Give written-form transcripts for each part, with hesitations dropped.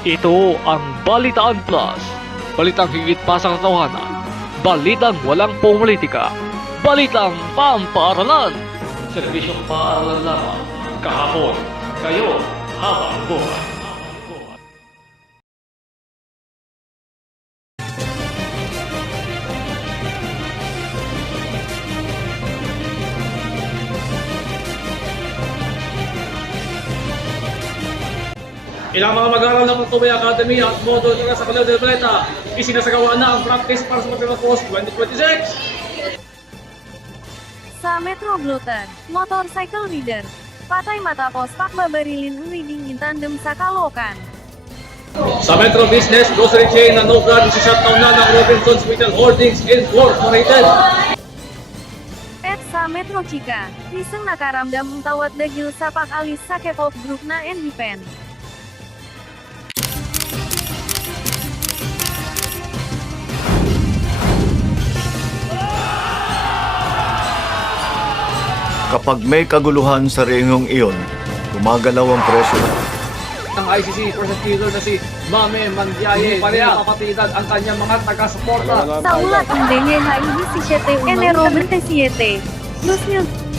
Ito ang Balitaan Plus. Balitang higit pa sa katotohanan. Balitang walang politika. Balitang pampaaralan. Serbisyong paaralan lamang. Kahapon, kayo, habang buhay. Ilang mga mag-aaral ng Pagtubay Academy at Modo sa Calao del Planeta, isinasagawa na ang practice para sa Material Post 2026. Sa Metro Blutan, Motorcycle Reader, patay matapos pakbabarilin reading in tandem sa Caloocan. Sa Metro Business Grocery Chain na No Brand, isi-shutdown na ng Robinson's Retail Holdings Incorporated. At sa Metro Chica, isang nakaramdam ang tawat dagil sa pag-alis sa K-pop group na NBPen. Kapag may kaguluhan sa rehiyong iyon, gumagalaw ang presyo. Ang ICC prosecutor na si Mame Mandiaye pa rin kapatidan ang kanyang mga taga-suporta. Sa ulat ang Daniela 17 Enero 27, 2000.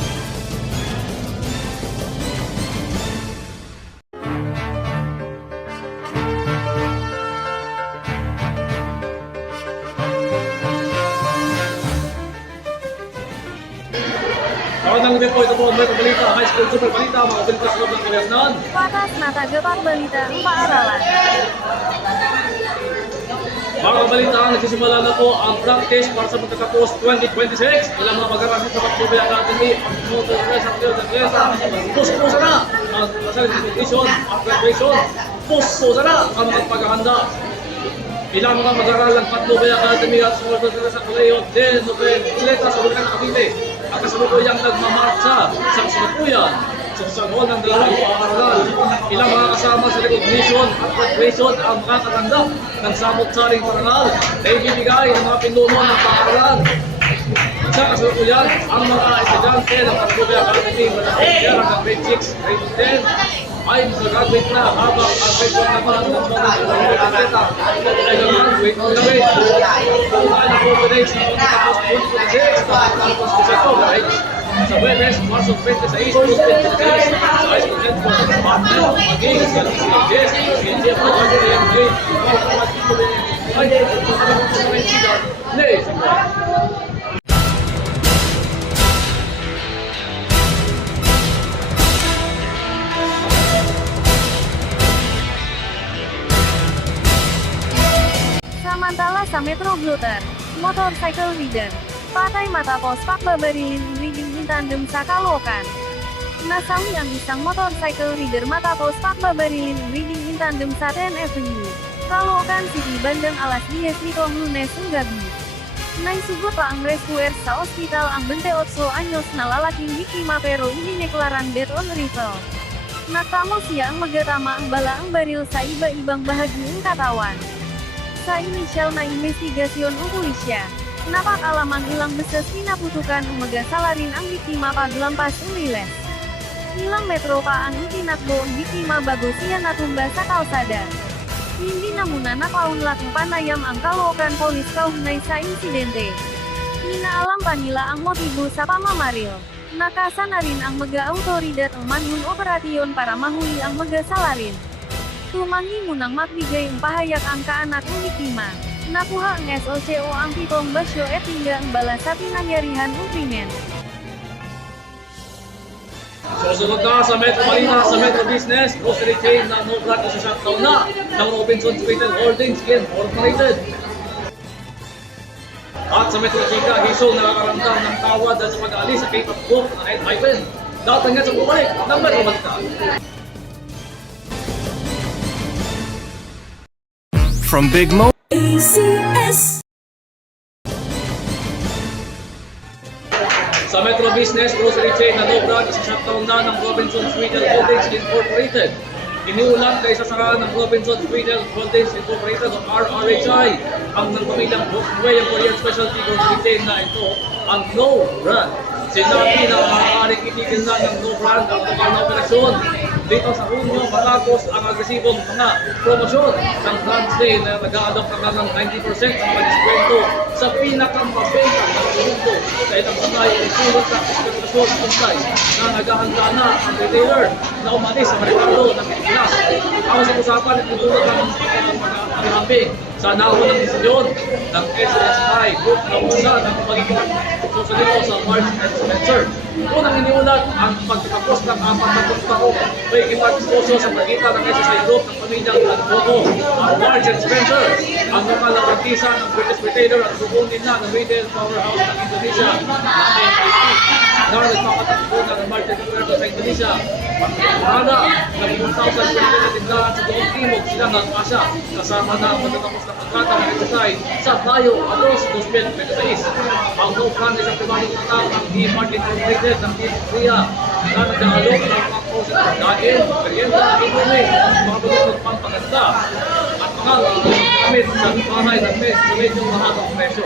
Karoon ng po ito po ang Metro Balita, High School Super Balita, mga balita sa loob ng Pangasinan. Patas na tagapagbalita ang paaralan. Mga balita, nagsisimula na po ang practice para sa Pagtatapos 2026. Ilang mga mag-aaral sa Pagtubay Academy, ang Moto sa Calao del Planeta, puso na ang kasal competition at graduation. Puso na ang mga paghahanda. Ilang mga mag-aaral ng Pagtubay Academy at Moto sa Calao del Planeta sa Bulacan, Cavite, ang kasalukuyang nagmamarcha sa kasalukuyan sa kasalukuyan ng dalawang paaralan. Ilang mga kasama sa recognition at graduation ang makakatanggap ng samot-saring parangal na ibibigay ng mga pinuno ng paaralan. Sa kasalukuyan, ang mga estudyante ng Pagtubay Academy matapos ng grade 6, grade 10 ay mag-graduate na habang ang grade 1 naman ng mga Pagtubay ay mag-graduate na rin. Kung ano po grades na pagkatapos 2026 na pagkatapos ko sa sa Webes, Marso 26, 2026, sa High School Network, partner, maging sa CCS, hindi ako mag-GMJ, ay Samantala sa Metro Blutan, Motorcycle Reader, patay matapos pakbabarilin reading in tandem sa Caloocan. Nasawi ang isang motorcycle reader matapos pakbabarilin reading in tandem sa 10 Avenue, Caloocan City bandang alas 10 nitong Lunes ng gabi. Naisugot pa ang rescuer sa ospital ang 28 anyos na lalaking biktima pero idineklarang death on arrival. Natamo siya ang magatama ang bala ang baril sa iba-ibang bahagi ng katawan. Sa inisyal na investigasyon ng pulisya, napakalamang ilang beses pinaputukan umaga salarin ang biktima paglampas umiles. Ilang metro pa ang itinakbo ang biktima bago siya natumba sa kalsada. Hindi na muna nakaunlak ng panayam ang Caloocan Police kaugnay sa insidente. Inaalam pa nila ang motibo sa pamamaril. Nakasa na rin ang mga-autoridad ang manhun operasyon para mahuli ang mga-salarin. Tumangi munang magbigay ang pahayag ang kaanak ng biktima. Nakuha ang SOCO ang 7 basyo at hingga ang bala sa pinangyarihan ng krimen. Susunod na sa Metro Balita, sa Metro Business, grocery chain na No Brand isi-shutdown na ng Robinson's Retail Holdings Incorporated. At sa Metro Chica, Hisong nakakaramdam ng tawad dahil sa pag-aalis sa K-pop group na NBPen. Datangan sa bumalik ng Metro Balita. From Big Mo ACS. Sa Metro Business grocery chain na No Brand, isi-shutdown na ng Robinson's Retail Holdings Incorporated. Iniulat na isasara ng Robinson's Retail Holdings Incorporated o RRHI ang nagpamilyang Bukway ang Korean Specialty Grocery Chain na ito ang No Brand. Sinabi na maaaring itigil na ng No Brand ang lokal na operasyon dito sa Hunyo matapos ang agresibong mga promosyon ng Brands Day na nag-a-adopt ng 90% ng mga diskwento sa pinakamabenta ng produkto dahil ang sanay ay sulot sa diskriminasyon kuntay na naghahanda na ang retailer na umalis sa merkado ng Pilipinas. Ang usapan at tutulog ng pagkakambing sa naho ng desisyon ng SSI Group na usa ng pagiging susunod sa Marks and Spencer. Unang iniulat ang pagkakapos ng 4 taong may kipartisosyo sa pagitan ng SSI Group ng pamilyang Nagboto at Marks and Spencer. Ang lokal na partisa ng British retailer at sukunin na ng retail powerhouse ng Indonesia na MIT na nagpapatakbo na ng market commercial sa Indonesia. Pagkakada ng 1,000 tindahan sa buong timog silangang Asia kasama na ang matatapos na kontrata ng SSI sa Mayo 2026. Ang no-franchise ang pribadong tatang ng D-Mart Incorporated ng East Korea na nag-aalok ng mga prosen ng dahil, merienda, inumin, mga produktong pampaganda at mga gamit sa bahay ng sa medyo mahabang presyo.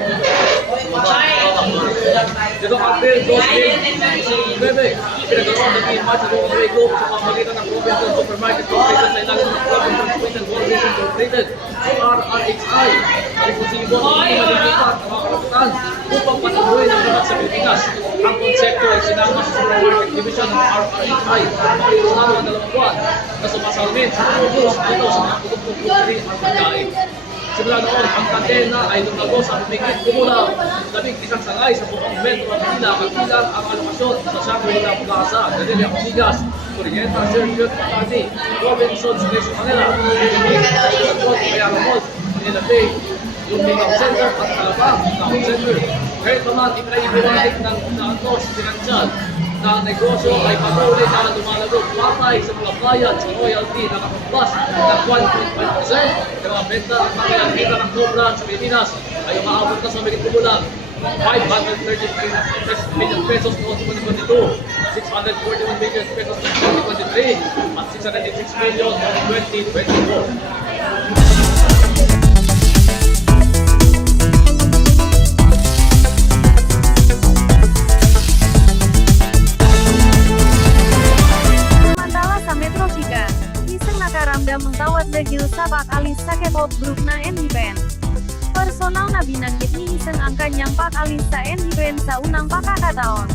Dito April 2019, pinagawa ng D-Mart sa buong Group sa pamagitan ng Provincial Supermarket Corporation sa ilalim ng Provincial Retail Corporation Incorporated o RRHI na responsibo ang hindi malilipat ng mga karapatan upang patuloy ng lahat sa Pilipinas. Ang konsepto ay sinama sa Supermarket Division ng RRHI makikita ng 2 buwan na sumasalmin sa ubos dito sa mga produktong grocery at pagkain. Simula noon, ang kadena ay lumago sa humigit kumulang 11 sangay sa buong Metro Manila kabilang ang alokasyon sa Shangri-La Plaza, Galleria Ortigas, Oriental Circuit, Makati, Robinson's Place Manila, Mayara Mall, Manila Bay, Lumingang Center at Alabang Town Center. Kahit naman ipinaibiwanig ng Santos Financial na negosyo ay patuloy na lumalabog patay sa mga bayad sa royalty na nakapagpas ng 1.5% ng mga benta at mga kita ng Cobra sa Pilipinas ay umaabot na sa mga kumulang 533 million pesos noong 2022, 641 million pesos noong 2023, at 686 million noong 2024. Samantala sa Metro Chika, isang nakaramdam tawat dagil sa pag-alis sa K-pop group na NHIPEN. Personal na binanggit ni Iseng ang kanyang pag-alis sa NHIPEN sa unang pagkakataon.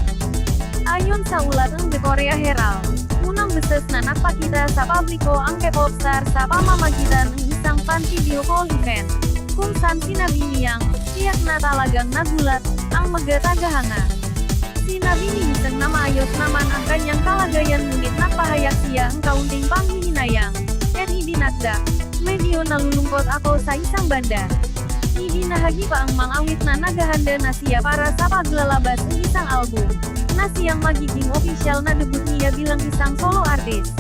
Ayon sa ulat ng The Korea Herald, unang beses na nagpakita sa publiko ang K-pop star sa pamamagitan ng isang pan-video call event, kung saan sinabi niyang, tiyak na talagang nagulat, ang magatagahanga. Sinabi ni Iseng na maayos naman ang kanyang kalagayan ngunit napahayak siya ang kaunting panghihinayang. At ibinagda, medyo nalulungkot ako sa isang banda. Ibinahagi pa ang mga awit na naghahanda na siya para sa paglalabas ng isang album, na siyang magiging opisyal na debut niya bilang isang solo artist.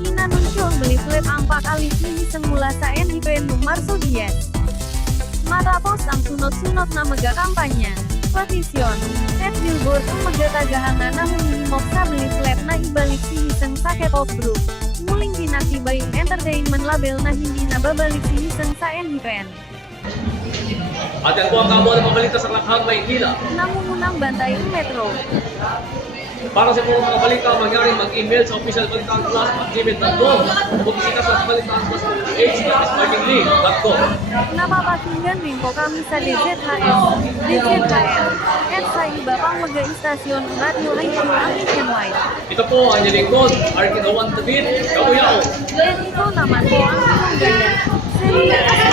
Inanunsyo ang belip-lip ang pag-alis ni Iseng mula sa NHIPEN noong Marso 10. Matapos ang sunod-sunod na megakampanya, petisyon, at billboard ang magatagahanga na humihimok sa belip-lip na ibalik si Iseng sa K-pop group, muling pinaktibay ang entertainment label na hindi nababalik si Iseng sa NHIPEN. At yan po ang kabuo ng mabalita sa Lakhang, Maynila. Nangungunang bantay ang Metro. Para sa mga balita, mangyaring mag-email sa officialbalitanplus@gmail.com o bisita sa balitanplus.hsmartinlee.com. Napapakinggan rin po kami sa DZHS, DZHL, at sa iba pang mag-istasyon ng Radio IQ ang nationwide. Ito po ang nilingkod, Arkinawan David, Kabuyao. At ito naman po ang inyong ganda. Selena